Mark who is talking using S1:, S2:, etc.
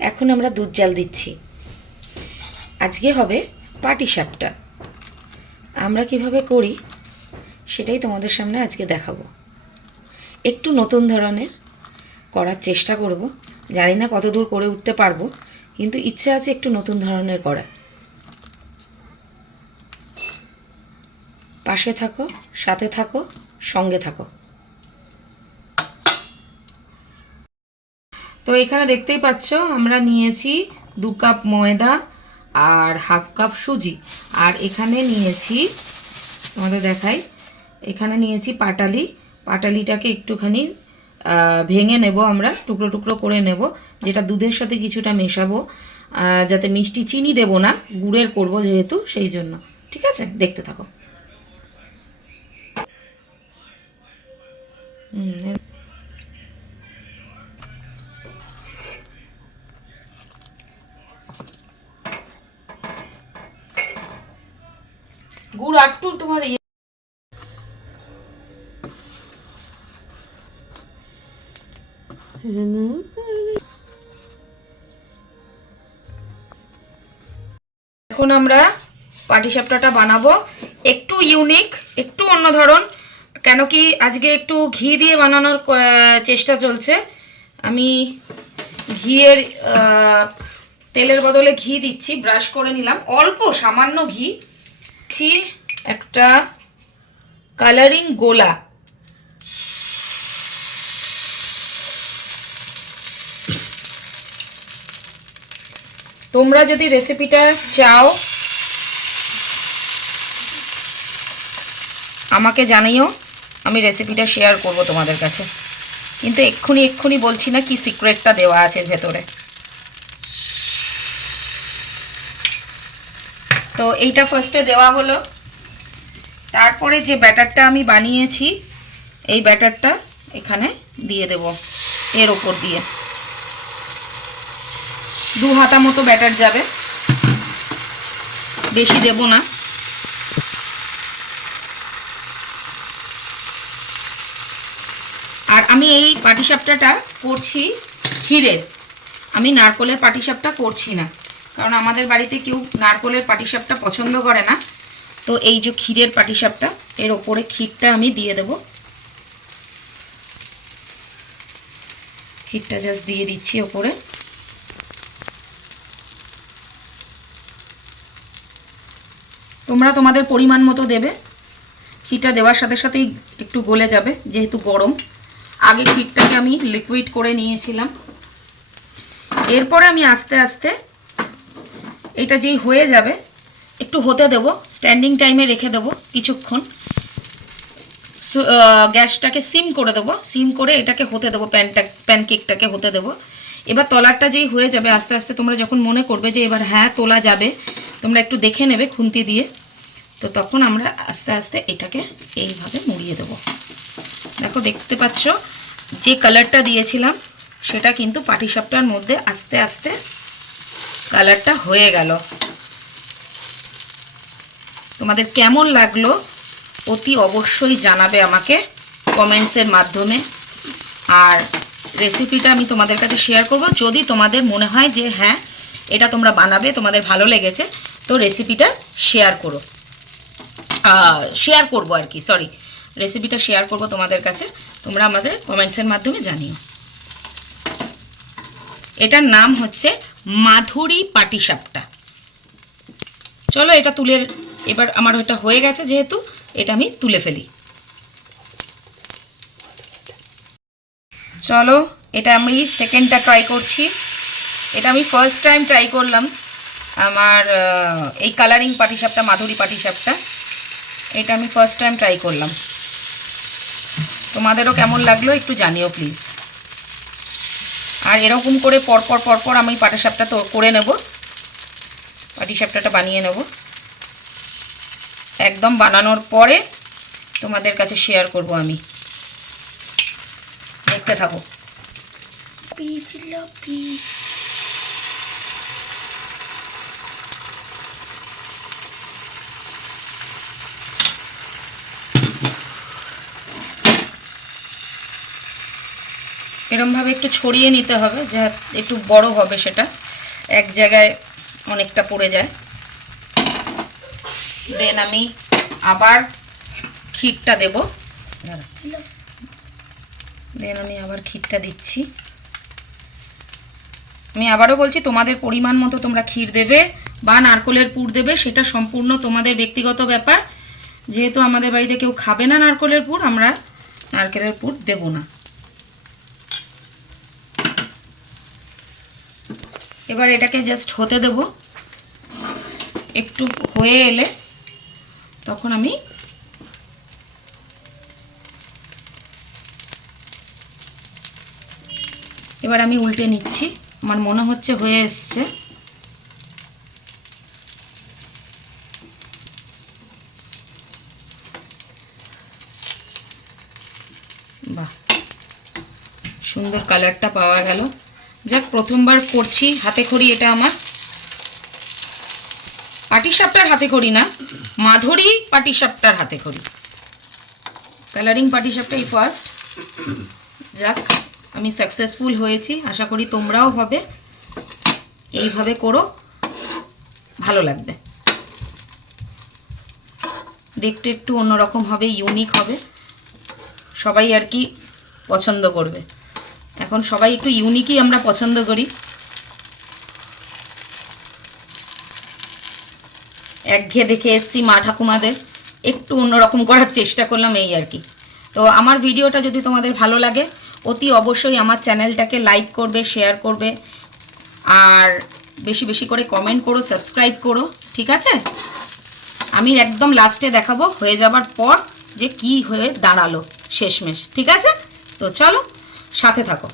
S1: এখন আমরা দুধ জাল দিচ্ছি। আজকে হবে পাটি সাপটা। আমরা কীভাবে করি সেটাই তোমাদের সামনে আজকে দেখাবো। একটু নতুন ধরনের করার চেষ্টা করব। জানি না কতদূর করে উঠতে পারব, কিন্তু ইচ্ছে আছে একটু নতুন ধরনের করা পাশে থাকো, সাথে থাকো, সঙ্গে থাকো। তো এখানে দেখতেই পাচ্ছ আমরা নিয়েছি দু কাপ ময়দা আর হাফ কাপ সুজি। আর এখানে নিয়েছি তোমাদের দেখাই এখানে নিয়েছি পাটালি। পাটালিটাকে একটুখানি ভেঙে নেব আমরা টুকরো টুকরো করে নেব যেটা দুধের সাথে কিছুটা মেশাবো যাতে মিষ্টি চিনি দেব না গুড়ের করব যেহেতু সেই জন্য। ঠিক আছে? দেখতে থাকো। হুম, গুড় আটটু তোমার ইয়ে। এখন আমরা পাটিসাপটাটা বানাবো। একটু ইউনিক একটু অন্য ধরন, কেন কি আজকে একটু ঘি দিয়ে বানানোর চেষ্টা চলছে। আমি ঘিয়ের তেলের বদলে ঘি দিচ্ছি, ব্রাশ করে নিলাম। অল্প সামান্য ঘি। দিচ্ছি একটা কালারিং গোলা। তোমরা যদি রেসিপিটা চাও, আমাকে জানিও, আমি রেসিপিটা শেয়ার করব তোমাদের কাছে। কিন্তু এক্ষুনি এক্ষুনি বলছি না কি সিক্রেটটা দেওয়া আছে ভেতরে। তো এইটা ফার্স্টে দেওয়া হলো। তারপরে যে ব্যাটারটা আমি বানিয়েছি, এই ব্যাটারটা এখানে দিয়ে দেব, এর ওপর দিয়ে। দু হাতা মতো ব্যাটার যাবে। বেশি দেব না। আর আমি এই পাটিসাপটাটা করছি ক্ষীরের আমি নারকলের পাটিসাপটা করছি না। কারণ আমাদের বাড়িতে কেউ নারকলের পাটিসাপটা পছন্দ করে না। তো এই যে ক্ষীরের পাটিসাপটা, এর ওপরে ক্ষীরটা আমি দিয়ে দেব। ক্ষীরটা জাস্ট দিয়ে দিচ্ছি ওপরে। তোমরা তোমাদের পরিমাণ মতো দেবে। ক্ষীরটা দেওয়ার সাথে সাথেই একটু গলে যাবে, যেহেতু গরম। আগে ক্ষীরটাকে আমি লিকুইড করে নিয়েছিলাম। এরপরে আমি আস্তে আস্তে এটা যেই হয়ে যাবে, একটু হতে দেবো স্ট্যান্ডিং টাইমে রেখে দেবো কিছুক্ষণ। গ্যাসটাকে সিম করে দেবো, সিম করে এটাকে হতে দেবো প্যানটা প্যানকেকটাকে হতে দেবো। এবার তলারটা যেই হয়ে যাবে, আস্তে আস্তে তোমরা যখন মনে করবে যে এবার হ্যাঁ তোলা যাবে, তোমরা একটু দেখে নেবে খুন্তি দিয়ে। তো তখন আমরা আস্তে আস্তে এটাকে এইভাবে মুড়িয়ে দেবো। দেখো, দেখতে পাচ্ছ, যে কালারটা দিয়েছিলাম, সেটা কিন্তু পাটিসাপটার মধ্যে আস্তে আস্তে কালারটা হয়ে গেল। তোমাদের কেমন লাগল অতি অবশ্যই জানাবে আমাকে কমেন্টসের মাধ্যমে। আর রেসিপিটা আমি তোমাদের কাছে শেয়ার করব। যদি তোমাদের মনে হয় যে হ্যাঁ এটা তোমরা বানাবে, তোমাদের ভালো লেগেছে, তো রেসিপিটা শেয়ার করো। শেয়ার করব আর কি সরি রেসিপিটা শেয়ার করব তোমাদের কাছে, তোমরা আমাদের কমেন্টসের মাধ্যমে জানিও। এটার নাম হচ্ছে মাধুরী পাটিসাপটা। চলো এটা তুলে, এবার আমার ওটা হয়ে গেছে যেহেতু, এটা আমি তুলে ফেলি। চলো, এটা আমি সেকেন্ডটা ট্রাই করছি। এটা আমি ফার্স্ট টাইম ট্রাই করলাম, আমার এই কালারিং পাটিসাপটা, মাধুরী পাটিসাপটা। এটা আমি ফার্স্ট টাইম ট্রাই করলাম। তোমাদেরও কেমন লাগল একটু জানিও প্লিজ আর এরকম করে পরপর পরপর আমি পাটিসাপটা তো করে নেব। পাটিসাপটাটা বানিয়ে নেব। একদম বানানোর পরে তোমাদের কাছে শেয়ার করব আমি। দেখতে থাকো। এরমভাবে একটু ছড়িয়ে নিতে হবে, যা একটু বড় হবে সেটা। এক জায়গায় অনেকটা পড়ে যায়। দেন আমি আবার ক্ষীরটা দেব। দেন আমি আবার ক্ষীরটা দিচ্ছি। আমি আবারও বলছি, তোমাদের পরিমাণ মতো তোমরা ক্ষীর দেবে বা নারকলের পুর দেবে, সেটা সম্পূর্ণ তোমাদের ব্যক্তিগত ব্যাপার। যেহেতু আমাদের বাড়িতে কেউ খাবে না নারকলের পুর, আমরা নারকেলের পুর দেব না। এবার এটাকে জাস্ট হতে দেব। একটু হয়ে এলে তখন আমি এবার আমি উল্টে নিচ্ছি। আমার মনে হচ্ছে হয়ে এসছে। বাহ, সুন্দর কালারটা পাওয়া গেল। যাক, প্রথমবার করছি, হাতে খড়ি এটা আমার। পাটিসাপটার হাতে খড়ি না, মাধুরী পাটিসাপটার হাতে খড়ি। কালারিং পাটিসাপটাই ফার্স্ট যাক, আমি সাকসেসফুল হয়েছি, আশা করি তোমরাও হবে। এইভাবে করো, ভালো লাগবে। দেখতে একটু অন্যরকম হবে ইউনিক হবে। সবাই আর কি পছন্দ করবে। এখন সবাই একটু ইউনিকই আমরা পছন্দ করি। একঘেয়ে দেখে এসছি মা ঠাকুমাদের। একটু অন্যরকম করার চেষ্টা করলাম এই আর কি। তো আমার ভিডিওটা যদি তোমাদের ভালো লাগে, অতি অবশ্যই আমার চ্যানেলটাকে লাইক করবে, শেয়ার করবে। আর বেশি বেশি করে কমেন্ট করো, সাবস্ক্রাইব করো, ঠিক আছে? আমি একদম লাস্টে দেখাবো হয়ে যাবার পর যে কি হয়ে দাঁড়াল শেষমেশ, ঠিক আছে? তো চলো। সাথে থাকো।